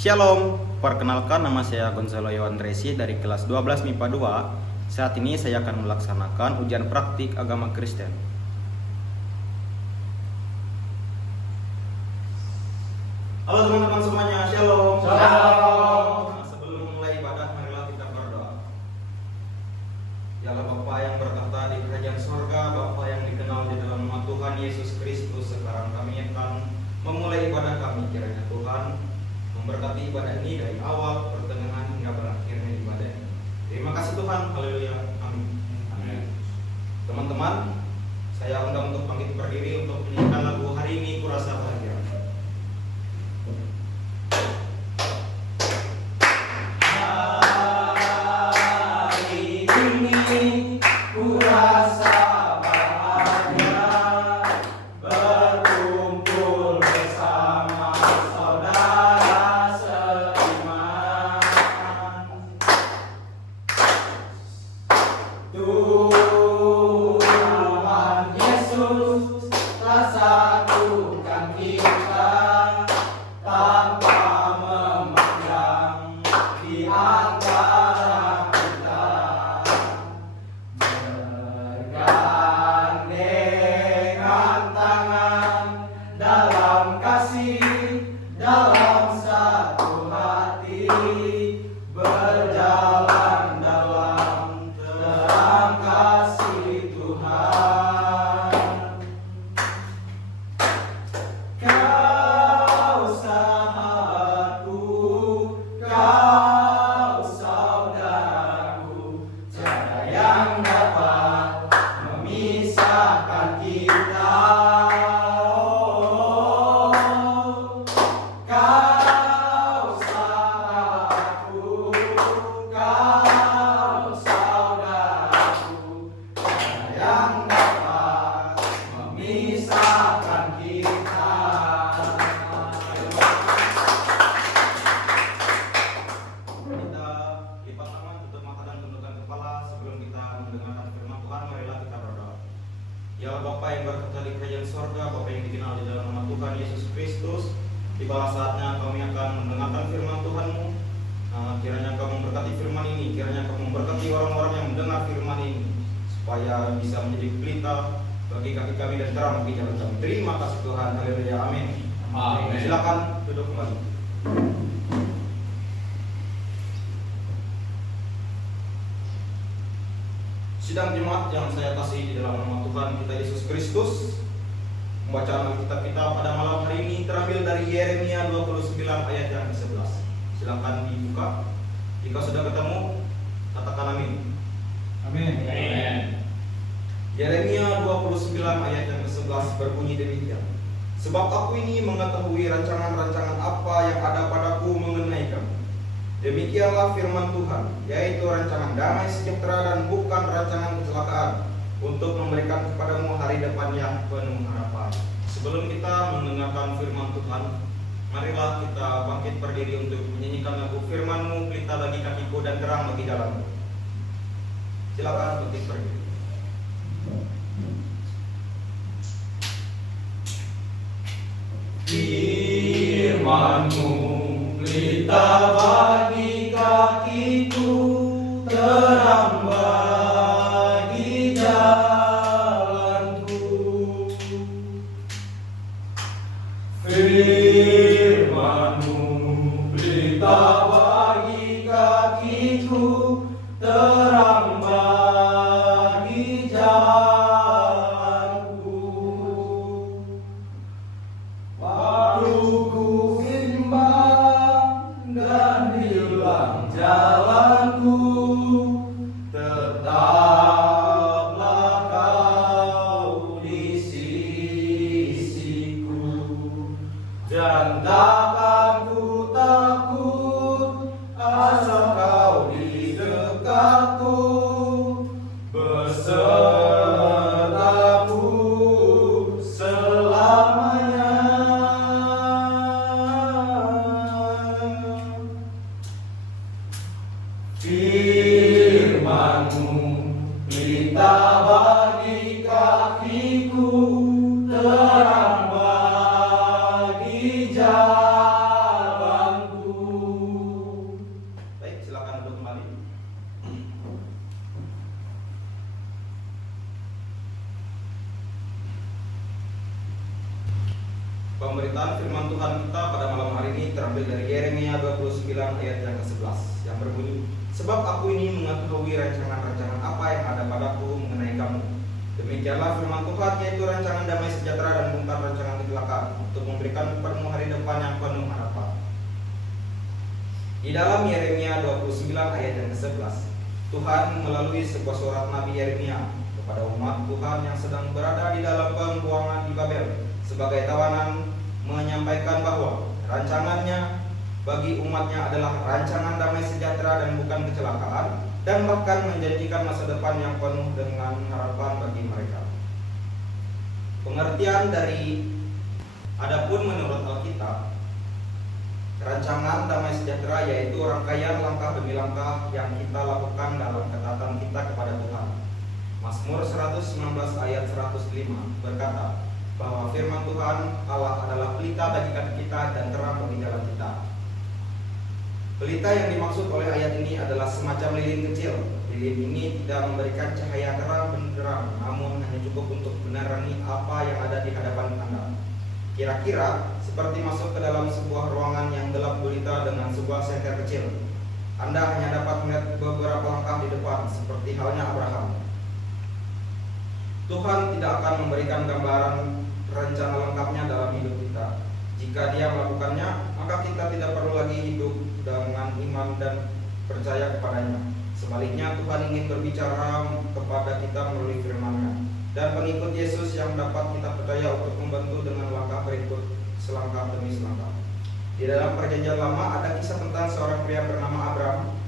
Shalom, perkenalkan nama saya Gonzalo Yohandresi dari kelas 12 MIPA 2. Saat ini saya akan melaksanakan ujian praktik agama Kristen. Halo teman-teman semuanya, Shalom. Nah, sebelum mulai ibadah, marilah kita berdoa. Ya Allah Bapa yang berkata di kerajaan surga, Bapa yang dikenal di dalam nama Tuhan Yesus Kristus, sekarang kami akan memulai ibadah kami. Kiranya Tuhan memberkati ibadah ini dari awal, pertengahan hingga berakhirnya ibadah ini. Terima kasih Tuhan, haleluya, amin. Amin. Teman-teman, saya undang untuk bangkit berdiri untuk menyanyikan lagu Hari Ini Kurasa Bahagia. Ya Bapa yang berkata di kerajaan sorga, Bapa yang dikenal di dalam nama Tuhan Yesus Kristus, tibalah saatnya kami akan mendengarkan firman Tuhan-Mu. Kiranya Engkau memberkati firman ini, kiranya Engkau memberkati orang-orang yang mendengar firman ini, supaya bisa menjadi pelita bagi kaki kami dan terang bagi jalan kami. Terima kasih Tuhan, haleluya, amin. Amin. Silakan duduk kembali. Sidang jemaat yang saya kasihi di dalam nama Tuhan kita Yesus Kristus, pembacaan Alkitab kita pada malam hari ini terambil dari Yeremia 29 ayat yang ke-11. Silakan dibuka. Jika sudah ketemu, katakan amin. Amin. Yeremia 29 ayat yang ke-11 berbunyi demikian. Sebab aku ini mengetahui rancangan-rancangan apa yang ada padaku mengenai kamu. Demikianlah firman Tuhan, yaitu rancangan damai sejahtera dan bukan rancangan kecelakaan, untuk memberikan kepadamu hari depan yang penuh harapan. Sebelum kita mendengarkan firman Tuhan, marilah kita bangkit berdiri untuk menyanyikan lagu firman-Mu, pelita bagi kakiku dan terang bagi jalanku. Silakan bangkit berdiri. Firman-Mu pelita bagi kakiku, terang bagi jalanku. Firman-Mu pelita bagi kakiku, terang bagi jalanku. Waktuku bimbang dan hilang jalanku, tetaplah Kau di sisiku, dan takkan ku takut ambil dari Yeremia 29 ayat yang ke-11 yang berbunyi, sebab aku ini mengetahui rancangan-rancangan apa yang ada padaku mengenai kamu. Demikianlah firman Tuhan, yaitu rancangan damai sejahtera dan bukan rancangan kecelakaan, untuk memberikan kepadamu hari depan yang penuh harapan. Di dalam Yeremia 29 ayat yang ke-11, Tuhan melalui sebuah surat Nabi Yeremia kepada umat Tuhan yang sedang berada di dalam pembuangan di Babel sebagai tawanan, menyampaikan bahwa rancangannya bagi umatnya adalah rancangan damai sejahtera dan bukan kecelakaan, dan bahkan menjanjikan masa depan yang penuh dengan harapan bagi mereka. Pengertian dari adapun menurut Alkitab, rancangan damai sejahtera yaitu rangkaian langkah demi langkah yang kita lakukan dalam ketaatan kita kepada Tuhan. Mazmur 119 ayat 105 berkata bahwa firman Tuhan Allah adalah pelita bagi kaki kita dan terang bagi jalan kita. Pelita yang dimaksud oleh ayat ini adalah semacam lilin kecil. Lilin ini tidak memberikan cahaya terang benderang, namun hanya cukup untuk menerangi apa yang ada di hadapan Anda. Kira-kira seperti masuk ke dalam sebuah ruangan yang gelap gulita dengan sebuah senter kecil. Anda hanya dapat melihat beberapa langkah di depan, seperti halnya Abraham. Tuhan tidak akan memberikan gambaran rencana lengkapnya dalam hidup kita. Jika Dia melakukannya, maka kita tidak perlu lagi hidup dengan iman dan percaya kepadanya. Sebaliknya, Tuhan ingin berbicara kepada kita melalui firman-Nya. Dan pengikut Yesus yang dapat kita percaya untuk membantu dengan langkah berikut selangkah demi selangkah. Di dalam Perjanjian Lama ada kisah tentang seorang pria bernama Abraham.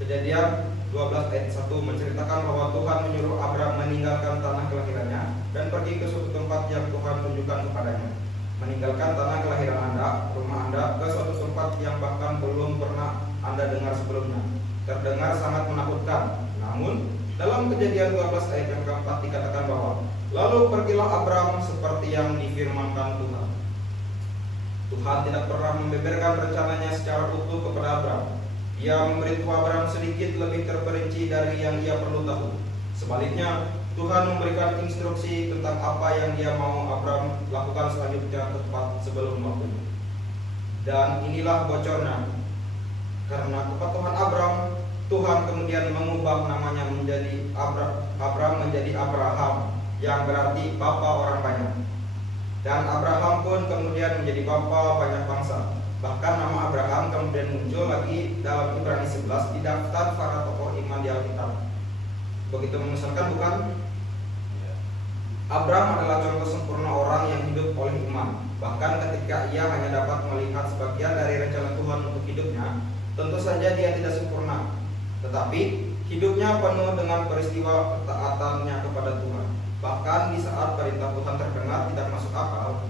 Kejadian 12 ayat 1 menceritakan bahwa Tuhan menyuruh Abraham meninggalkan tanah kelahirannya dan pergi ke suatu tempat yang Tuhan tunjukkan kepadanya. Meninggalkan tanah kelahiran Anda, rumah Anda, ke suatu tempat yang bahkan belum pernah Anda dengar sebelumnya. Terdengar sangat menakutkan. Namun dalam Kejadian 12 ayat yang keempat dikatakan bahwa lalu pergilah Abraham seperti yang difirmankan Tuhan. Tuhan tidak pernah membeberkan rencananya secara utuh kepada Abraham. Dia memberitahu Abraham sedikit lebih terperinci dari yang ia perlu tahu. Sebaliknya, Tuhan memberikan instruksi tentang apa yang Dia mau Abraham lakukan selanjutnya tepat sebelum waktunya. Dan inilah bocornya. Karena kepatuhan Abraham, Tuhan kemudian mengubah namanya menjadi Abraham menjadi Abraham, yang berarti bapa orang banyak. Dan Abraham pun kemudian menjadi bapa banyak bangsa. Bahkan nama Abraham kemudian muncul lagi dalam Ibrani 11 di daftar para tokoh iman di Alkitab. Begitu mengesankan, bukan? Abraham adalah contoh sempurna orang yang hidup oleh iman. Bahkan ketika ia hanya dapat melihat sebagian dari rencana Tuhan untuk hidupnya, tentu saja dia tidak sempurna. Tetapi hidupnya penuh dengan peristiwa ketaatannya kepada Tuhan. Bahkan di saat perintah Tuhan terdengar tidak masuk akal.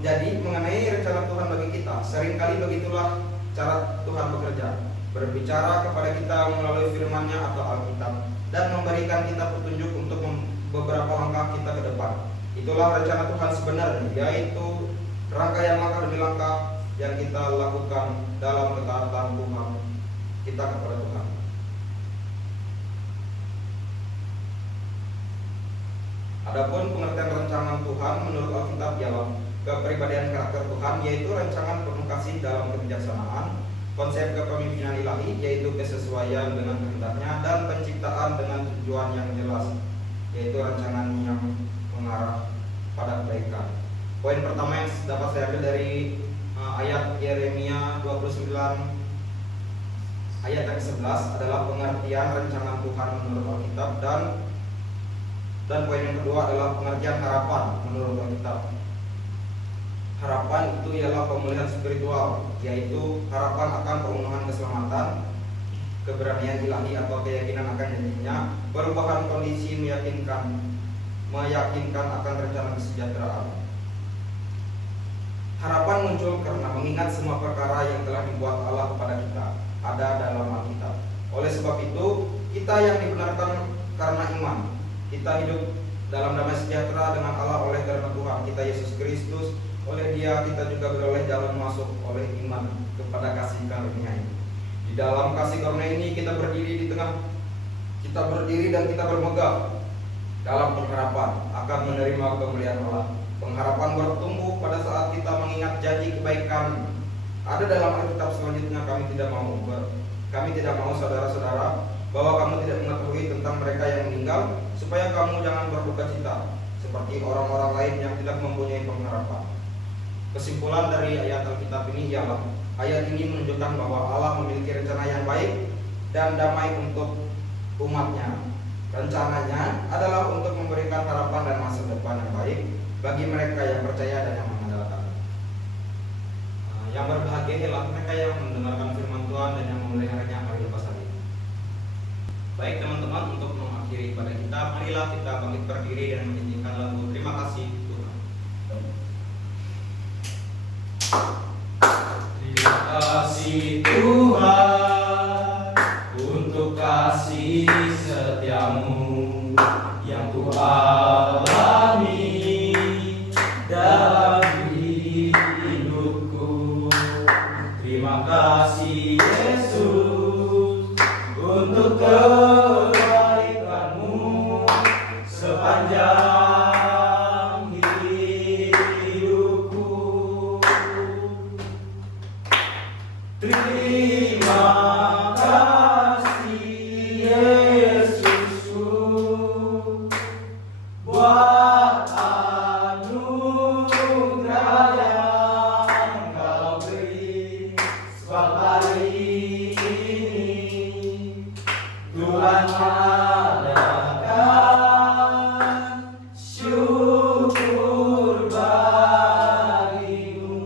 Jadi mengenai rencana Tuhan bagi kita, seringkali begitulah cara Tuhan bekerja. Berbicara kepada kita melalui firman-Nya atau Alkitab, dan memberikan kita petunjuk untuk beberapa langkah kita ke depan. Itulah rencana Tuhan sebenarnya, yaitu rangkaian langkah demi langkah yang kita lakukan dalam ketaatan Tuhan kita kepada Tuhan. Adapun pengertian rancangan Tuhan menurut Alkitab ialah kepribadian karakter Tuhan, yaitu rancangan penuh kasih dalam kebijaksanaan, konsep kepemimpinan ilahi, yaitu kesesuaian dengan kehendak-Nya, dan penciptaan dengan tujuan yang jelas, yaitu rancangan yang mengarah pada kebaikan. Poin pertama yang dapat saya ambil dari ayat Yeremia 29 ayat yang 11 adalah pengertian rancangan Tuhan menurut Alkitab, dan poin yang kedua adalah pengertian harapan menurut Alkitab. Harapan itu ialah pemulihan spiritual, yaitu harapan akan pemenuhan keselamatan, keberanian ilahi atau keyakinan akan janjinya, perubahan kondisi meyakinkan akan rencana kesejahteraan. Harapan muncul karena mengingat semua perkara yang telah dibuat Allah kepada kita ada dalam Alkitab. Oleh sebab itu, kita yang dibenarkan karena iman, kita hidup dalam damai sejahtera dengan Allah oleh karena Tuhan kita Yesus Kristus. Oleh Dia kita juga beroleh jalan masuk oleh iman kepada kasih karunia ini. Di dalam kasih karunia ini kita berdiri dan kita bermegah dalam pengharapan akan menerima kemuliaan Allah. Pengharapan bertumbuh pada saat kita mengingat janji kebaikan. Ada dalam Alkitab selanjutnya, kami tidak mau saudara-saudara bahwa kamu tidak mengetahui tentang mereka yang meninggal, supaya kamu jangan berduka cita seperti orang-orang lain yang tidak mempunyai pengharapan. Kesimpulan dari ayat Alkitab ini ialah ayat ini menunjukkan bahwa Allah memiliki rencana yang baik dan damai untuk umatnya. Rencananya adalah untuk memberikan harapan dan masa depan yang baik bagi mereka yang percaya dan yang mengandalkan. Yang berbahagia ialah mereka yang mendengarkan firman Tuhan dan yang memeliharanya hari lepas hari. Baik teman-teman, untuk mengakhiri ibadah kita, marilah kita bangkit berdiri dan menyanyikan lagu Terima Kasih Tuhan. Terima kasih Tuhan untuk kasih setiamu yang Ku alami dalam hidupku. Terima kasih Yesus untuk kebaikan-Mu sepanjang hidupku. Terima kasih Yesusku buat anugerah yang Kau beri sebab hari ini Tuhan adakan syukur bagimu.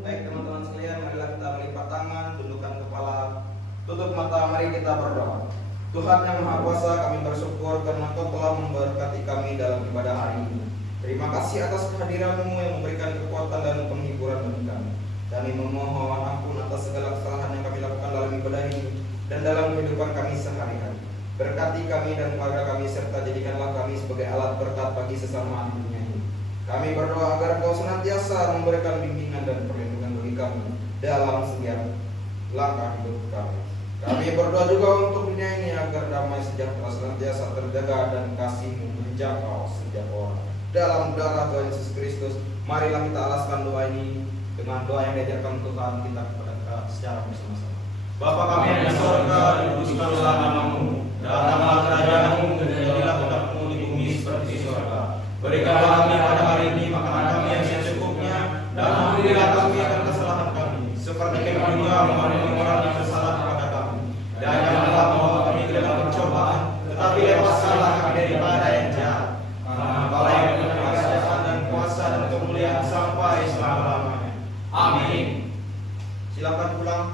Baik teman-teman sekalian, marilah kita melipat tangan, tundukkan kepala, tutup mata, mari kita berdoa. Tuhan yang Maha Kuasa, kami bersyukur karena Kau telah memberkati kami dalam ibadah hari ini. Terima kasih atas kehadiran-Mu yang memberikan kekuatan dan penghiburan bagi kami. Kami memohon ampun atas segala kesalahan yang kami lakukan dalam ibadah ini dan dalam kehidupan kami sehari-hari. Berkati kami dan keluarga kami, serta jadikanlah kami sebagai alat berkat bagi sesama di dunia ini. Kami berdoa agar Kau senantiasa memberikan bimbingan dan perlindungan bagi kami dalam setiap langkah hidup kami. Kami berdoa juga untuk dunia ini agar damai sejahtera senantiasa terjaga dan kasih-Mu menjangkau setiap orang. Dalam darah Tuhan Yesus Kristus, marilah kita alaskan doa ini dengan doa yang diajarkan Tuhan kita kepada kita secara bersama-sama. Bapa kami yang di surga, dikuduskanlah nama-Mu, datanglah kerajaan-Mu, jadilah kehendak-Mu di bumi seperti di surga. Berikanlah kami pada hari ini makanan kami yang secukupnya, dan ampunilah kami akan kesalahan kami, seperti kami juga mengampuni orang yang bersalah kepada kami. Dan janganlah membawa kami ke dalam pencobaan, tetapi lepaskanlah kami daripada yang jahat. Karena Kau yang punya kerajaan dan kuasa dan kemuliaan sampai selama-lamanya. Amin. Silakan pulang.